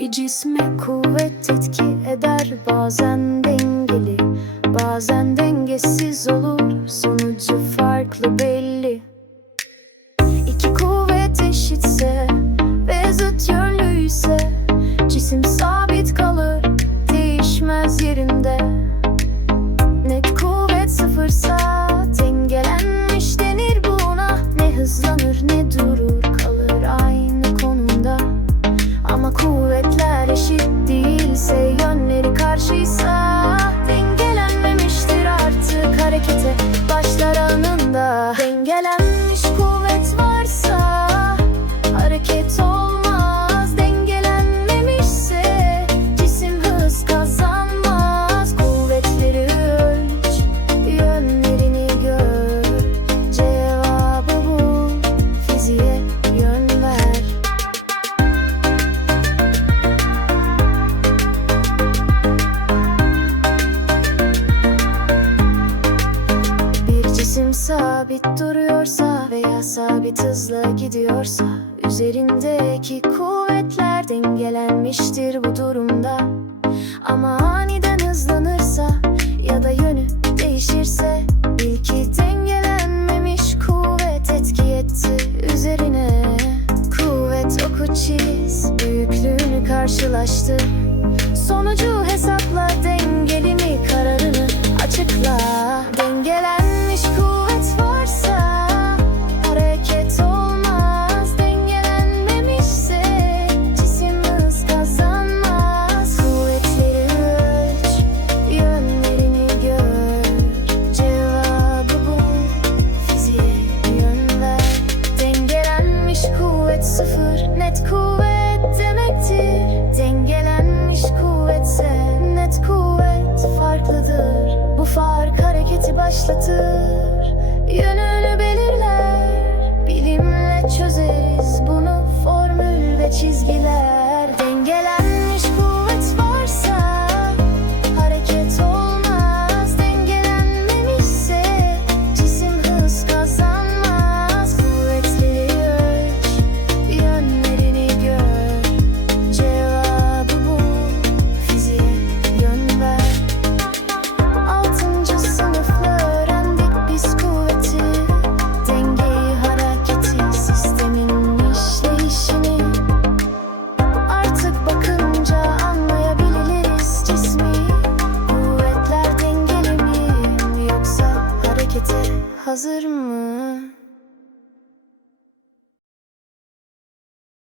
Bir cisme kuvvet etki eder. Bazen dengeli Bazen dengesiz olur. Sonucu farklı belli. İki kuvvet eşitse Bir cisim sabit duruyorsa veya sabit hızla gidiyorsa Üzerindeki kuvvetler dengelenmiştir bu durumda. Ama aniden hızlanırsa ya da yönü değişirse Bil ki dengelenmemiş kuvvet etki etti üzerine. Kuvvet oku çiz, büyüklüğünü karşılaştır. Sonucu hesapla dengeli mi kararını açıkla. Dengelenmiş net kuvvet demektir. Dengelenmiş kuvvetse net kuvvet farklıdır. Bu fark hareketi başlatır. Yönünü belirler. Bilimle çözeriz bunu formül ve çizgiler hazır mı?